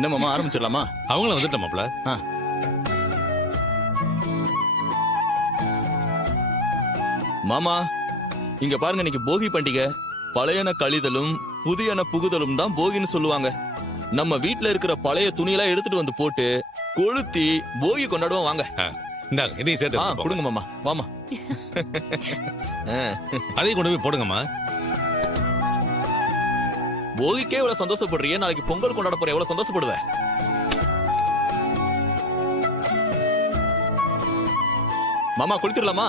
என்ன மாமா ஆரம்பிச்சிடலாமா? அவங்கள வந்துட்டேன் மாப்ள. ஆ. மாமா இங்க பாருங்க, இன்னைக்கு போகி பண்டிகை. பழையன கழிதலும் புதியன புகுதலும் தான் போகின்னு சொல்லுவாங்க. நம்ம வீட்ல இருக்கிற பழைய துணியெல்லாம் எடுத்துட்டு வந்து போட்டு கொளுத்தி போகி கொண்டாடுவோம் வாங்க. இந்தாங்க இதையும் சேர்த்து எடுத்துட்டு கொடுங்க மாமா. வாமா. போங்க. அதையும் கொண்டு போய் போடுங்கம்மா. போகிக்கே இவ்வளவு சந்தோஷப்படுறியே, நாளைக்கு பொங்கல் கொண்டாட போற எவ்வளவு சந்தோஷப்படுவ. மாமா கொளுத்திடலாமா?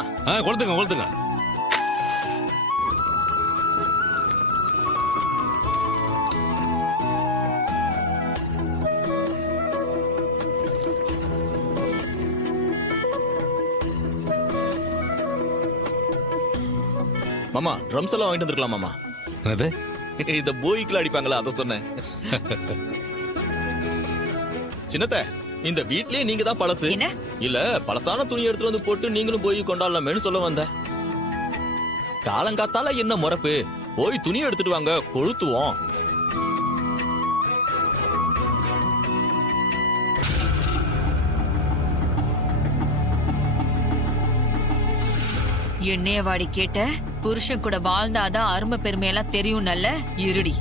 கொளுத்துங்க கொளுத்துங்க. மாமா ட்ரம்ஸ் எல்லாம் வாங்கிட்டு வந்துருக்கலாம் மாமா. என்னது? இந்த போய்க்குள்ள அடிப்பாங்களா, அத சொன்னேன். சின்னத்த, இந்த வீட்லயே நீங்க தான் பழசு. இல்ல பழசான துணி எடுத்து வந்து போட்டு நீங்களும் போய் கொண்டாடலாமேன்னு சொல்ல வந்த. காலங்காத்தால என்ன முறப்பு? போய் துணி எடுத்துட்டு வாங்க, கொளுத்துவோம். என்னைய வாடி கேட்ட? புருஷன் கூட வாழ்ந்தாதான் அருமை பெருமையெல்லாம் தெரியும். நல்ல இருடி.